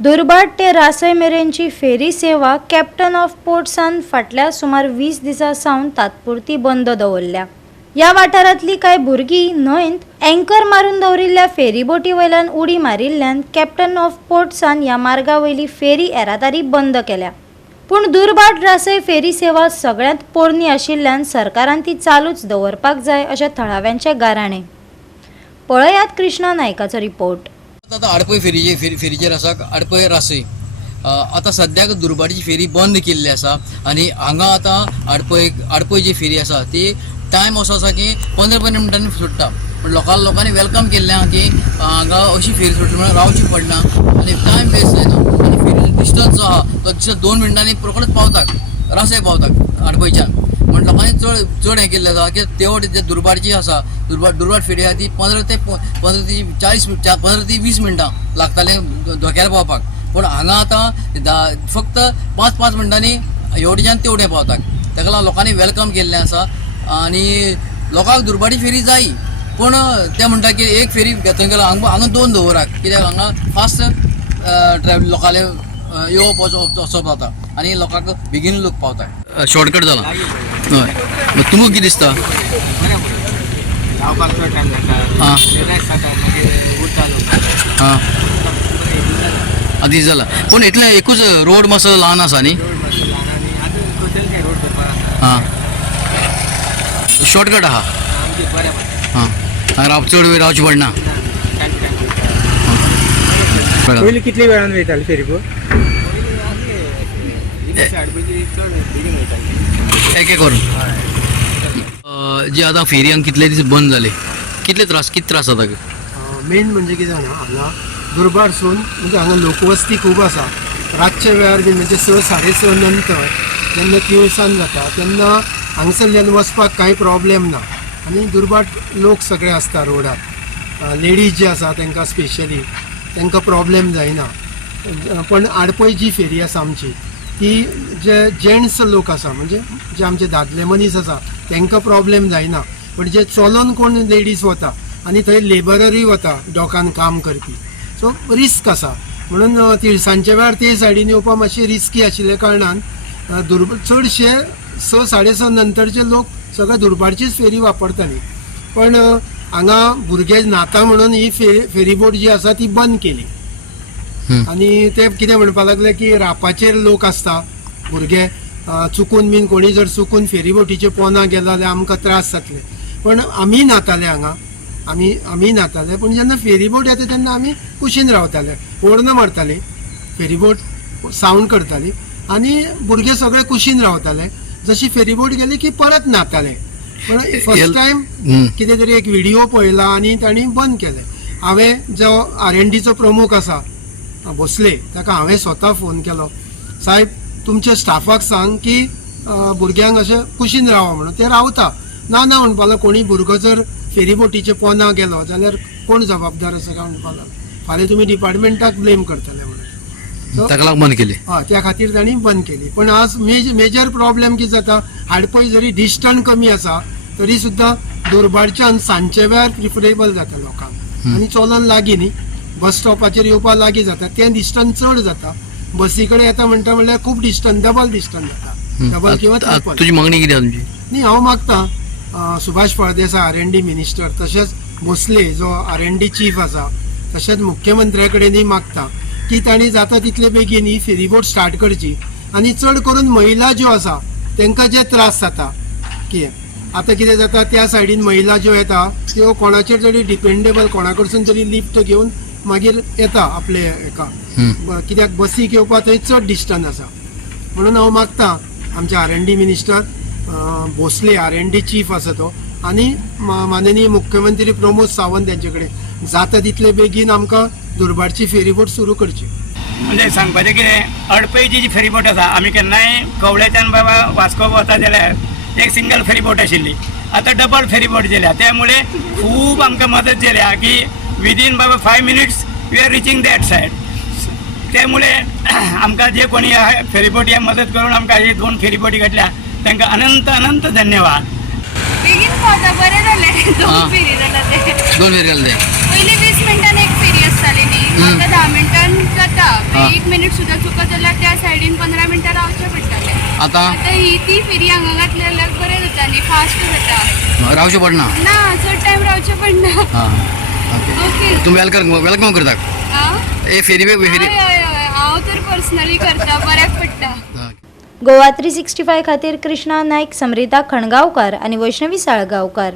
दुर्बाट ते रासय मेरेनची फेरी सेवा captain of पोर्ट्सान फाटल्या सुमार 20 दिसां सावन तात्पुरती बंद दवरल्या। ह्या वाठारांतली कांय भुरगीं न्हंयत अँकर मारून दवरिल्ल्या फेरीबोटी वयल्यान उडी मारिल्ल्यान कॅप्टन ऑफ पोर्ट्सान ह्या मार्गा वयली फेरी येरादारी बंद केल्या। पूण दुर्बाट रासय फेरी सेवा सगळ्यांत पोरणी आशिल्ल्यान सरकारान ती चालूच दवरपाक जाय अशें थळाव्यांचें गाराणें। पळयात कृष्णा नायकाचो रिपोर्ट। आता आडपय फेरीचेर आसा आडपय रासय। आता सद्याक दुर्बाटीची फेरी बंद केल्ली आसा आनी हांगा आता आडपय जी फेरी आसा ती टायम असो आसा की 15 मिनटांनी सुट्टा। पण लोकांनी वेलकम केल्लें की हांगा अशी फेरी सुटली म्हणून रावची पडना आनी टायम वेस्ट जायना आनी फेरी डिस्टन्स जो आहा तो डिस्टन्स 2 मिनटांनी रोखडोच पावता रासय पावता आडपयच्यान। पण लोकांनी चड हें केल्लें आसा की तेवट जे दुर्बाटची आसा दुर्बाट फेरी आसा ती 15 ते 20 मिनटां लागताले धोक्यार पावपाक। पण हांगा आतां फक्त 5 मिनटांनी एवढेच्यान तेवढे पावतात। ताका लागून लोकांनी वेलकम केल्लें आसा आनी लोकांक दुर्बाटी फेरी जाय पूण ते म्हणटा की एक फेरी थंय गेलो हांगा 2 दवरात कित्याक हांगा फास्ट ट्रॅव्हल लोकांले येवप वचप जाता आनी लोकांक बेगीन लोक पावतात। शॉर्टकट जाला हय। तुमकां कितें दिसता? हां आदी जाला पूण इतलें एकूच रोड मातसो ल्हान आसा न्ही? हां शॉर्टकट आहा हां चड वेळ रावची पडना। पयलीं कितले वेळान वयताली फेरी बोट? एक करून जे आतां फेरयांक कितले दीस बंद जाले कितले त्रास जाता? मेन म्हणजे कितें जाणा हांगा दुर्बाटसून म्हणजे हांगा लोकवस्ती खूब आसा। रातच्या वेळार बी म्हणजे 6-6:30 नंतर जेन्ना तिळसाण जाता तेन्ना हांगसरल्यान वचपाक कांय प्रॉब्लेम ना आनी दुर्बाट लोक सगळे आसता रोडार। लेडीज जे आसा तांकां स्पेशली तांकां प्रॉब्लेम जायना। पण आडपय जी फेरी आसा आमची ती जे जेंट्स लोक आसा म्हणजे जे आमचे दादले मनीस आसा तांकां प्रॉब्लेम जायना। पण जे चलोन कोण लेडीज वता आनी थंय लेबररूय वता डॉकान काम करपी सो रिस्क आसा म्हणून तिळसांच्या वेळार ते सायडीन येवपा मातशें रिस्की आशिल्ल्या कारणान चडशे 6-6:30 नंतरचे लोक सगळे दुर्बाटचीच फेरी वापरताली। पण हांगा भुरगे न्हाता म्हणून ही फेरी बोट जी आसा ती बंद केली आनी ते कितें म्हणपा लागले की रापाचेर लोक आसता भुरगे चुकून बीन कोणी जर चुकून फेरी बोटीचे पोना गेला जाल्यार आमकां त्रास जातले। पण आमी न्हाताले हांगा आमी न्हाताले पण जेन्ना फेरी बोट येता तेन्ना आमी कुशीन रावताले ओडन मारताले फेरी बोट सावंड करताली आनी भुरगे सगळे कुशीन रावताले। जशी फेरी बोट गेली की परत न्हाताले। पण फर्स्ट टायम कितें तरी एक व्हिडिओ पळयला आनी तांणी बंद केले। हांवें जो R&Dचो प्रमुख आसा भोसले ताका हांवें स्वता फोन केलो, साहेब तुमच्या स्टाफाक सांग की भुरग्यांक अशें कुशीन रावा म्हणून। ते रावता ना म्हणपा लागलो कोणी भुरगो जर फेरी बोटीचे पोना गेलो जाल्यार कोण जबाबदार आसा काय म्हणपा लागलो फाल्यां तुमी डिपार्टमेंटाक ब्लेम करतले म्हणून। ताका लागून बंद केली। हय त्या खातीर तांणी बंद केली। पण आज मेजर प्रॉब्लेम कितें जाता आडपय जरी डिस्टन्स कमी आसा तरी सुद्दां दुर्बाटच्यान सांजचे वेळार प्रिफरेबल जाता लोकांक आनी चलोन लागीं न्ही बस स्टॉपाचेर येवपा लागीं जाता तें डिस्टन्स चड जाता। बसी कडेन येता म्हणटा म्हणल्यार खूब डिस्टन्स डबल डिस्टन्स जाता डबल किंवा ट्रिपल। तुजी मागणी कितें तुमची? न्ही हांव मागतां सुभाष फळदेसाय R&D मिनिस्टर तशेंच भोसले जो R&D चीफ आसा तशेंच मुख्यमंत्र्या कडेनय मागता की तांणी जाता तितले बेगीन ही फेरी बोट स्टार्ट करची आनी चड करून महिला ज्यो आसा तांकां जे त्रास जाता की आतां कितें जाता त्या सायडीन महिला ज्यो येता त्यो कोणाचेर तरी डिपेंडेबल कोणा कडसून तरी लिफ्ट घेवन मागीर येता आपले हेका कित्याक बसीक येवपा थंय चड डिस्टन्स आसा। म्हणून हांव मागतां आमचे R&D minister Bhosale R&D chief आसा तो आनी माननीय मुख्यमंत्री प्रमोद सावंत यांचे कडेन जाता तितले बेगीन आमकां दुर्बाटची फेरी बोट सुरू करची। म्हणजे सांगपाचें कितें अडपयची जी फेरी बोट आसा आमी केन्नाय कवळेच्यान बाबा वास्को वता जाल्यार एक सिंगल फेरी बोट आशिल्ली आतां डबल फेरी बोट जाल्या त्यामुळे खूब आमकां मदत जाल्या की विदीन बाबा 5 minutes we are reaching that side. त्यामुळे आमकां जे कोणी फेरी बोटी मदत करून आमकां ही 2 फेरी बोटी घातल्या तांकां अनंत अनंत धन्यवाद। बेगीन पावता बरें जालें 2 फेरी जाता ते 2 फेरी जाले पयलीं 20 मिनटान एक फेरी आसताली न्ही आता 10 मिनटान जाता। आता आता ही ती फेरी हांगा घातल्यार बरें जाता न्ही फास्ट जाता रावचें पडना ना चड टायम रावचें पडना हां ओके ओके तुम्ही वेलकम करता ए फेरी फेरी हय हय हय हांव तर पर्सनली करता बऱ्याक पडटा गोवा 365 खातीर कृष्णा नायक, समरिता खणगांवकार आनी वैष्णवी साळगांवकार.